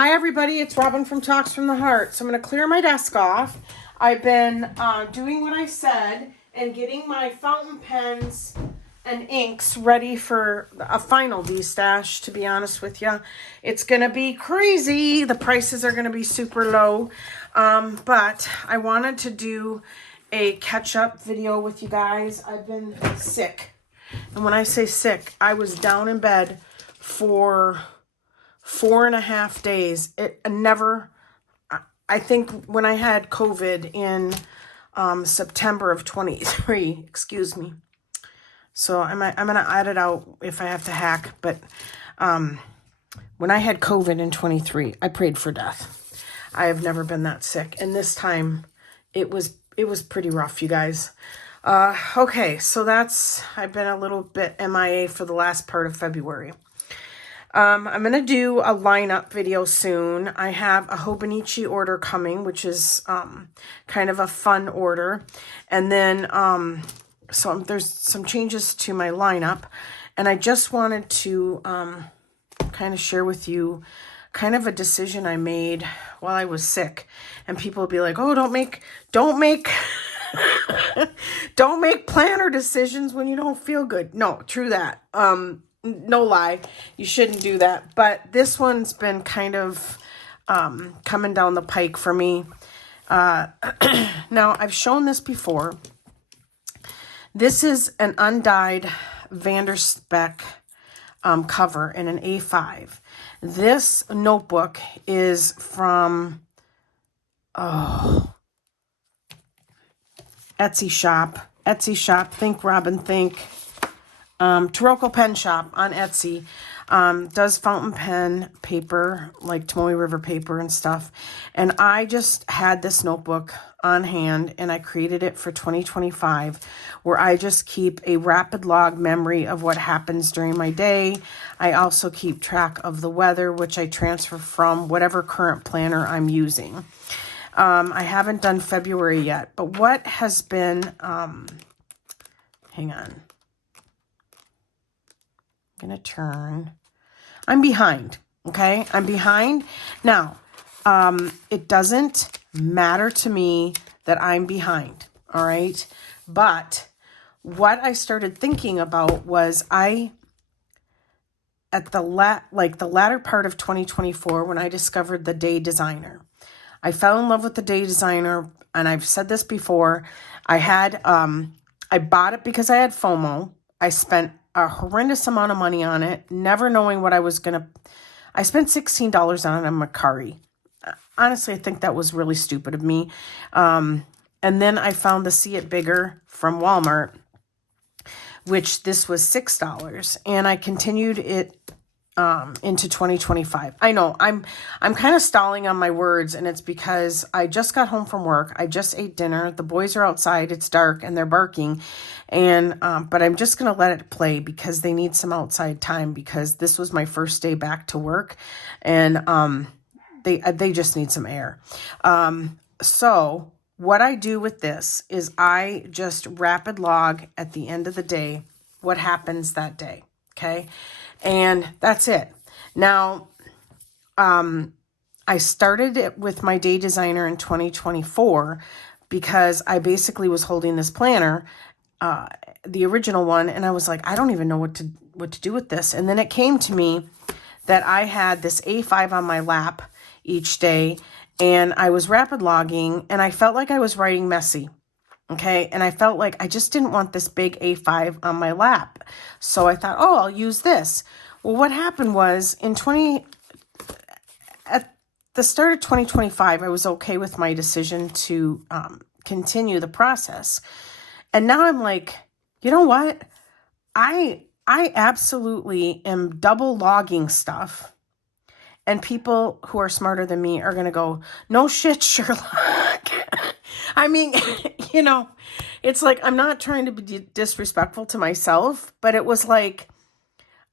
Hi everybody, it's Robin from Talks from the Heart. So I'm going to clear my desk off. I've been doing what I said and getting my fountain pens and inks ready for a final D-stash, to be honest with you. It's going to be crazy. The prices are going to be super low. But I wanted to do a catch-up video with you guys. I've been sick. And when I say sick, I was down in bed for 4.5 days. I think when I had COVID in September of 23, excuse me. So I'm going to add it out if I have to hack. But when I had COVID in 23, I prayed for death. I have never been that sick. And this time it was pretty rough, you guys. Okay, so I've been a little bit MIA for the last part of February. I'm going to do a lineup video soon. I have a Hobonichi order coming, which is kind of a fun order. And then there's some changes to my lineup. And I just wanted to kind of share with you kind of a decision I made while I was sick. And people will be like, oh, don't make don't make planner decisions when you don't feel good. No, true that. No lie, you shouldn't do that. But this one's been kind of coming down the pike for me. Now, I've shown this before. This is an undyed Vanderspeck cover in an A5. This notebook is from Etsy shop, Think Robin Think. Taroko Pen Shop on Etsy does fountain pen paper, like Tomoe River paper and stuff. And I just had this notebook on hand and I created it for 2025, where I just keep a rapid log memory of what happens during my day. I also keep track of the weather, which I transfer from whatever current planner I'm using. I haven't done February yet, but what has been, hang on. Gonna turn. I'm behind. Okay, I'm behind. Now, it doesn't matter to me that I'm behind. All right, but what I started thinking about was at the latter part of 2024, when I discovered the Day Designer. I fell in love with the Day Designer, and I've said this before. I bought it because I had FOMO. I spent a horrendous amount of money on it, never knowing what I was going to... I spent $16 on it on Mercari. Honestly, I think that was really stupid of me. And then I found the See It Bigger from Walmart, which this was $6. And I continued it into 2025. I know I'm kind of stalling on my words, and it's because I just got home from work. I just ate dinner. The boys are outside. It's dark and they're barking. And but I'm just going to let it play because they need some outside time, because this was my first day back to work, and they just need some air. So what I do with this is I just rapid log at the end of the day what happens that day. Okay. And that's it. Now, I started it with my Day Designer in 2024 because I basically was holding this planner, the original one, and I was like, I don't even know what to do with this. And then it came to me that I had this A5 on my lap each day, and I was rapid logging, and I felt like I was writing messy. Okay, and I felt like I just didn't want this big A5 on my lap. So I thought, oh, I'll use this. Well, what happened was at the start of 2025, I was okay with my decision to continue the process. And now I'm like, you know what? I absolutely am double logging stuff. And people who are smarter than me are going to go, no shit, Sherlock. I mean, it's like, I'm not trying to be disrespectful to myself, but it was like,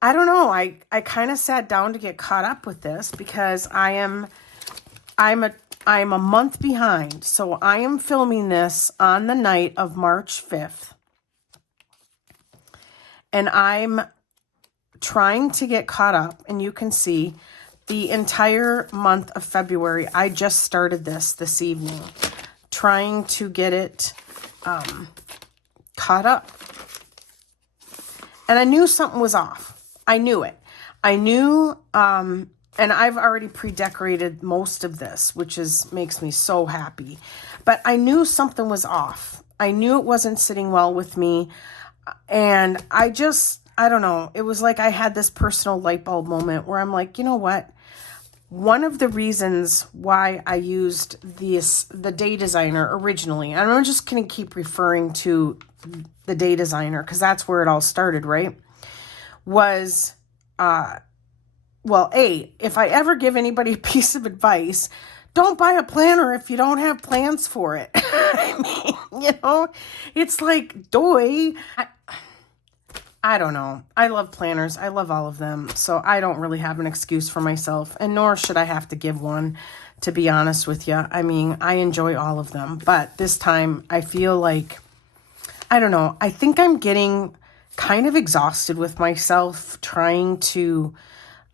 I don't know. I kind of sat down to get caught up with this because I'm a month behind. So I am filming this on the night of March 5th. And I'm trying to get caught up, and you can see the entire month of February. I just started this evening, trying to get it caught up. And I knew something was off. I knew it. I knew, and I've already pre-decorated most of this, which makes me so happy. But I knew something was off. I knew it wasn't sitting well with me. And I don't know. It was like I had this personal light bulb moment where I'm like, you know what? One of the reasons why I used the Day Designer originally, and I'm just going to keep referring to the Day Designer because that's where it all started, right? Was, well, if I ever give anybody a piece of advice, don't buy a planner if you don't have plans for it. I mean, it's like, doy. I don't know. I love planners. I love all of them. So I don't really have an excuse for myself, and nor should I have to give one, to be honest with you. I mean, I enjoy all of them, but this time I feel like, I don't know. I think I'm getting kind of exhausted with myself trying to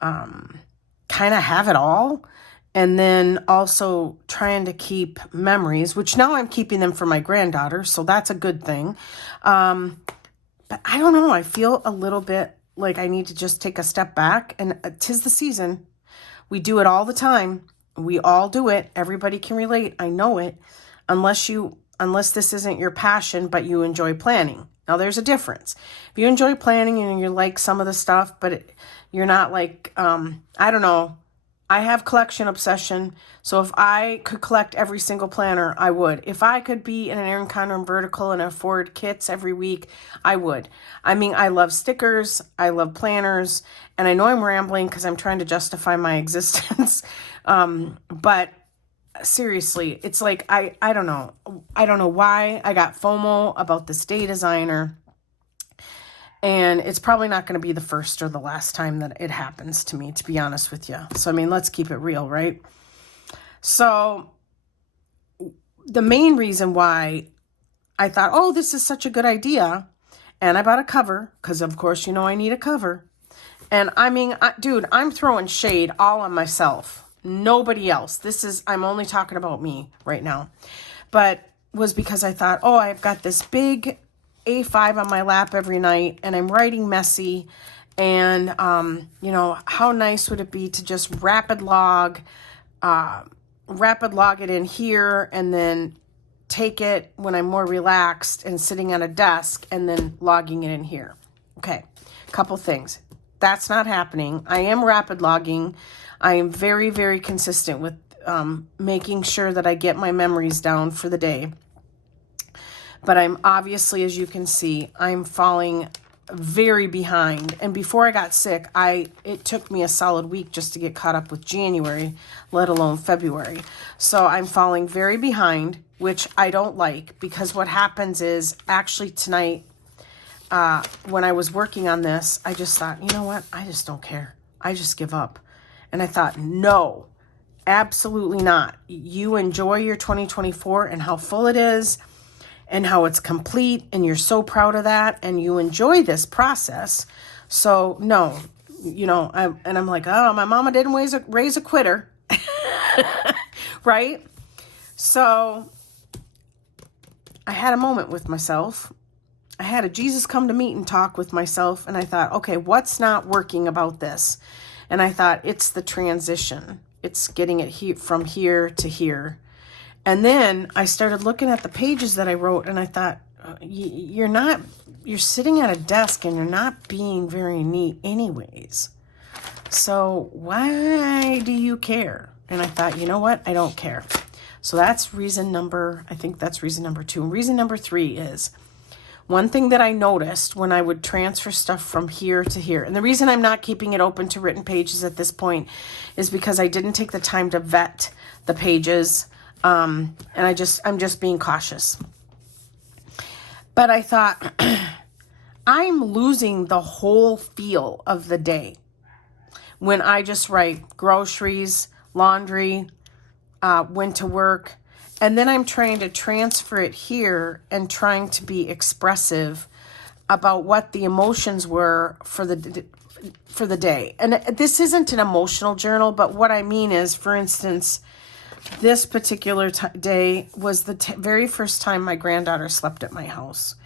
kind of have it all. And then also trying to keep memories, which now I'm keeping them for my granddaughter. So that's a good thing. But I don't know. I feel a little bit like I need to just take a step back, and 'tis the season. We do it all the time. We all do it. Everybody can relate. I know it. Unless this isn't your passion, but you enjoy planning. Now there's a difference. If you enjoy planning and you like some of the stuff, but you're not like, I don't know. I have collection obsession, so if I could collect every single planner, I would. If I could be in an Erin Condren vertical and afford kits every week, I would. I mean, I love stickers, I love planners, and I know I'm rambling because I'm trying to justify my existence, but seriously, it's like, I don't know. I don't know why I got FOMO about this Day Designer. And it's probably not going to be the first or the last time that it happens to me, to be honest with you. So, I mean, let's keep it real, right? So, the main reason why I thought, oh, this is such a good idea, and I bought a cover, because, of course, I need a cover. And, I mean, dude, I'm throwing shade all on myself. Nobody else. I'm only talking about me right now. But was because I thought, oh, I've got this big A5 on my lap every night, and I'm writing messy, and how nice would it be to just rapid log it in here, and then take it when I'm more relaxed and sitting at a desk, and then logging it in here. Okay, couple things. That's not happening. I am rapid logging. I am very, very consistent with making sure that I get my memories down for the day. But I'm obviously, as you can see, I'm falling very behind. And before I got sick, it took me a solid week just to get caught up with January, let alone February. So I'm falling very behind, which I don't like, because what happens is, actually tonight, when I was working on this, I just thought, you know what? I just don't care. I just give up. And I thought, no, absolutely not. You enjoy your 2024 and how full it is, and how it's complete, and you're so proud of that, and you enjoy this process. So no, I'm like, oh, my mama didn't raise a quitter, right? So I had a moment with myself. I had a Jesus come to meet and talk with myself, and I thought, okay, what's not working about this? And I thought, it's the transition. It's getting it from here to here. And then I started looking at the pages that I wrote, and I thought, you're sitting at a desk and you're not being very neat anyways. So why do you care? And I thought, you know what? I don't care. So that's reason number 2. And reason number 3 is, one thing that I noticed when I would transfer stuff from here to here, and the reason I'm not keeping it open to written pages at this point is because I didn't take the time to vet the pages. And I'm just being cautious. But I thought, I'm losing the whole feel of the day when I just write groceries, laundry, went to work, and then I'm trying to transfer it here and trying to be expressive about what the emotions were for the day. And this isn't an emotional journal, but what I mean is, for instance, this particular day was the very first time my granddaughter slept at my house.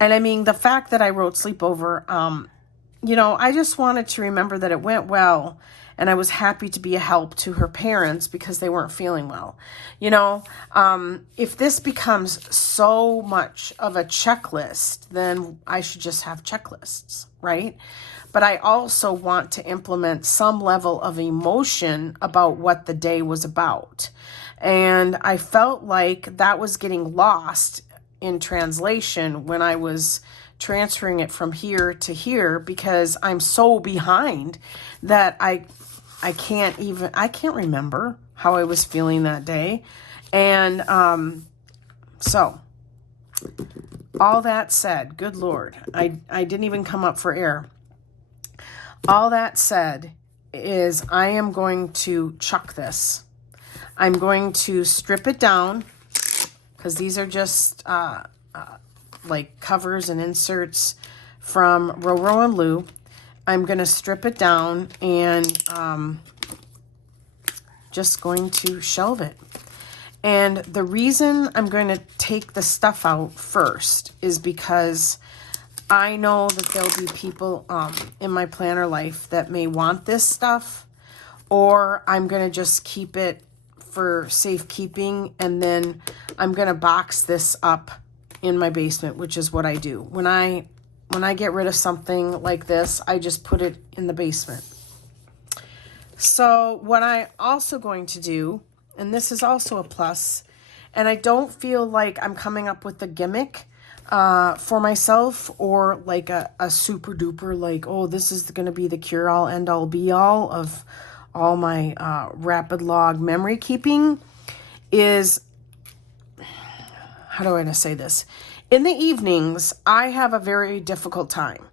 And I mean, the fact that I wrote sleepover, I just wanted to remember that it went well, and I was happy to be a help to her parents because they weren't feeling well. If this becomes so much of a checklist, then I should just have checklists, right? But I also want to implement some level of emotion about what the day was about. And I felt like that was getting lost in translation when I was transferring it from here to here, because I'm so behind that I can't remember how I was feeling that day. And so all that said, good Lord, I didn't even come up for air. All that said is I am going to chuck this. I'm going to strip it down, because these are just like covers and inserts from Roro and Lou. I'm going to strip it down and just going to shelve it. And the reason I'm going to take the stuff out first is because I know that there'll be people in my planner life that may want this stuff, or I'm going to just keep it for safekeeping, and then I'm going to box this up in my basement, which is what I do. When I get rid of something like this, I just put it in the basement. So what I'm also going to do, and this is also a plus, and I don't feel like I'm coming up with a gimmick for myself, or like a super duper, like, oh, this is going to be the cure all end all be all of all my rapid log memory keeping, is, how do I want to say this? In the evenings, I have a very difficult time.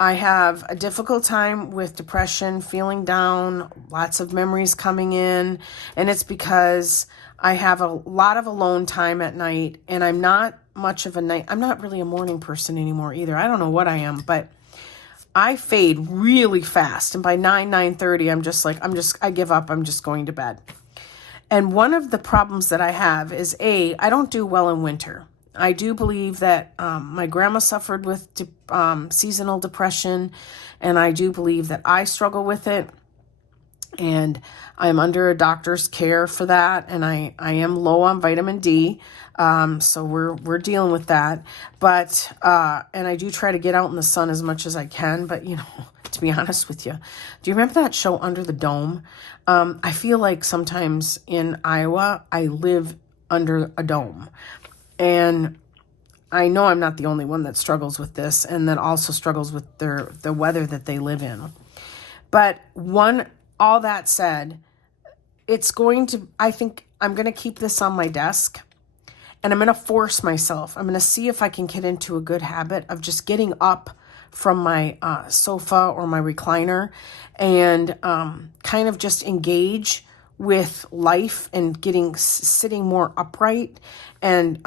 I have a difficult time with depression, feeling down, lots of memories coming in, and it's because I have a lot of alone time at night, and I'm not really a morning person anymore either. I don't know what I am, but I fade really fast, and by 9:30, I give up. I'm just going to bed. And one of the problems that I have is, I don't do well in winter. I do believe that my grandma suffered with seasonal depression, and I do believe that I struggle with it. And I'm under a doctor's care for that, and I am low on vitamin D, so we're dealing with that. But and I do try to get out in the sun as much as I can. But to be honest with you, do you remember that show Under the Dome? I feel like sometimes in Iowa I live under a dome, and I know I'm not the only one that struggles with this, and that also struggles with the weather that they live in. But all that said, I think I'm going to keep this on my desk, and I'm going to force myself. I'm going to see if I can get into a good habit of just getting up from my sofa or my recliner and kind of just engage with life and sitting more upright and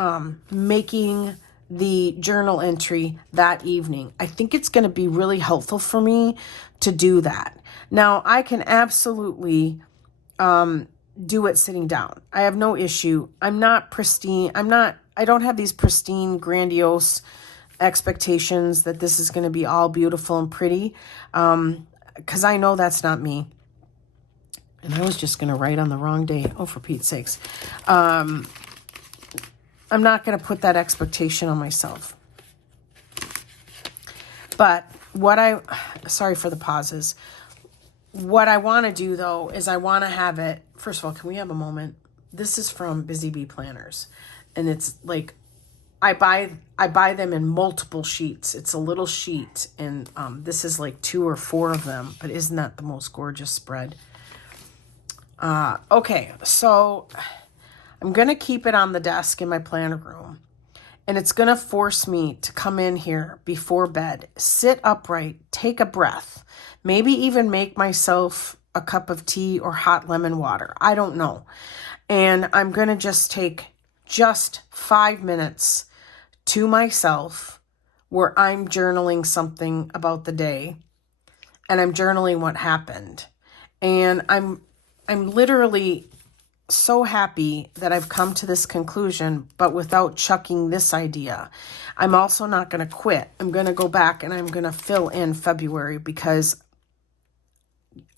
making the journal entry that evening. I think it's going to be really helpful for me to do that. Now, I can absolutely do it sitting down. I have no issue. I'm not pristine. I don't have these pristine, grandiose expectations that this is going to be all beautiful and pretty, because I know that's not me. And I was just going to write on the wrong day. Oh, for Pete's sakes. I'm not going to put that expectation on myself. But sorry for the pauses. What I want to do, though, is I want to have it, first of all, can we have a moment? This is from Busy Bee Planners, and it's like, I buy them in multiple sheets. It's a little sheet, and this is like 2 or 4 of them, but isn't that the most gorgeous spread? Okay, so I'm going to keep it on the desk in my planner room, and it's going to force me to come in here before bed, sit upright, take a breath, maybe even make myself a cup of tea or hot lemon water. I don't know. And I'm going to just take just 5 minutes to myself where I'm journaling something about the day and I'm journaling what happened. And I'm literally so happy that I've come to this conclusion, but without chucking this idea. I'm also not going to quit. I'm going to go back and I'm going to fill in February because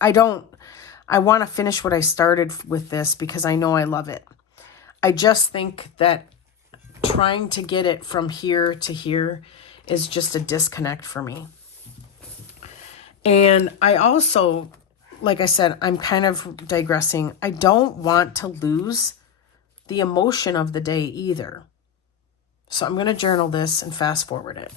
I want to finish what I started with this because I know I love it. I just think that trying to get it from here to here is just a disconnect for me. And I also, like I said, I'm kind of digressing. I don't want to lose the emotion of the day either. So I'm going to journal this and fast forward it.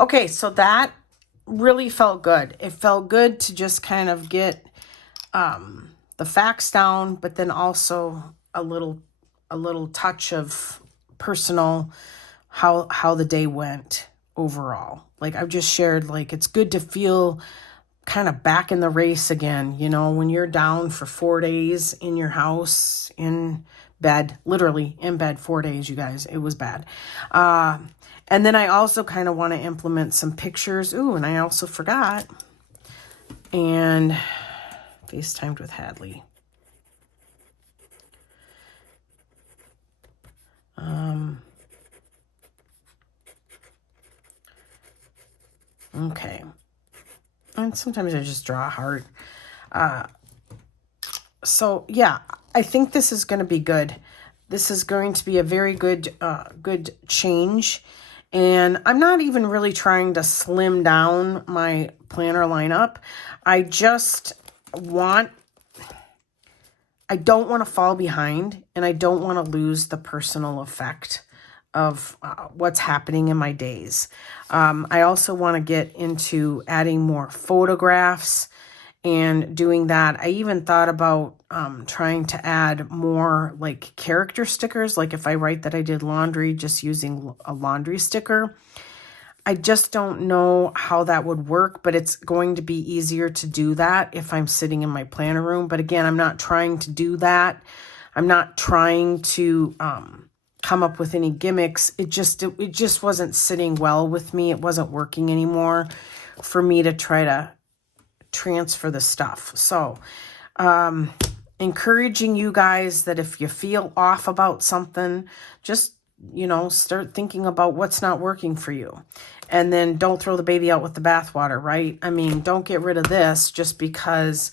Okay, so that really felt good. It felt good to just kind of get the facts down, but then also a little touch of personal, how the day went overall. Like I've just shared, like it's good to feel kind of back in the race again, you know, when you're down for 4 days in your house, in bed, literally in bed 4 days, you guys, it was bad. And then I also kind of want to implement some pictures. Ooh, and I also forgot. And FaceTimed with Hadley. Okay. And sometimes I just draw a heart. So yeah, I think this is going to be good. This is going to be a very good, good change. And I'm not even really trying to slim down my planner lineup. I don't want to fall behind, and I don't want to lose the personal effect of what's happening in my days. I also want to get into adding more photographs and doing that. I even thought about trying to add more like character stickers. Like if I write that I did laundry, just using a laundry sticker. I just don't know how that would work, but it's going to be easier to do that if I'm sitting in my planner room. But again, I'm not trying to do that. I'm not trying to come up with any gimmicks. It just wasn't sitting well with me. It wasn't working anymore for me to try to transfer the stuff. So encouraging you guys that if you feel off about something, just, you know, start thinking about what's not working for you. And then don't throw the baby out with the bathwater, right? I mean, don't get rid of this just because,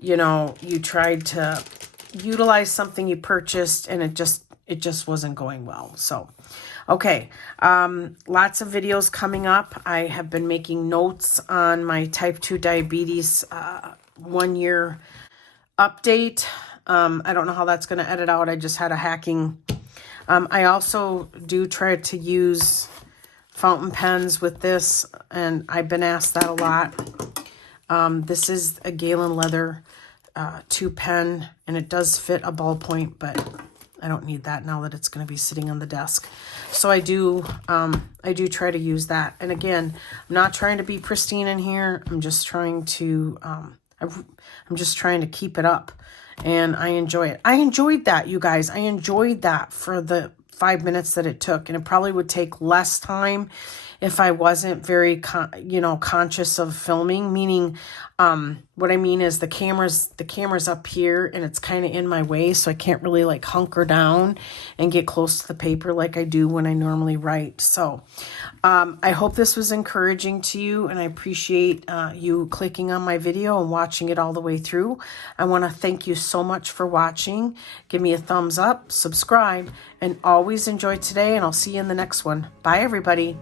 you know, you tried to utilize something you purchased and it just wasn't going well. So, okay. Lots of videos coming up. I have been making notes on my type 2 diabetes 1 year update. I don't know how that's going to edit out. I just had a hacking. I also do try to use fountain pens with this, and I've been asked that a lot. This is a Galen Leather 2 pen, and it does fit a ballpoint, but I don't need that now that it's going to be sitting on the desk. So I do try to use that. And again, I'm not trying to be pristine in here. I'm just trying to, I'm just trying to keep it up, and I enjoy it. I enjoyed that, you guys. I enjoyed that for the 5 minutes that it took, and it probably would take less time if I wasn't very, conscious of filming, meaning, what I mean is the camera's up here and it's kind of in my way. So I can't really like hunker down and get close to the paper like I do when I normally write. So, I hope this was encouraging to you, and I appreciate, you clicking on my video and watching it all the way through. I want to thank you so much for watching. Give me a thumbs up, subscribe, and always enjoy today. And I'll see you in the next one. Bye, everybody.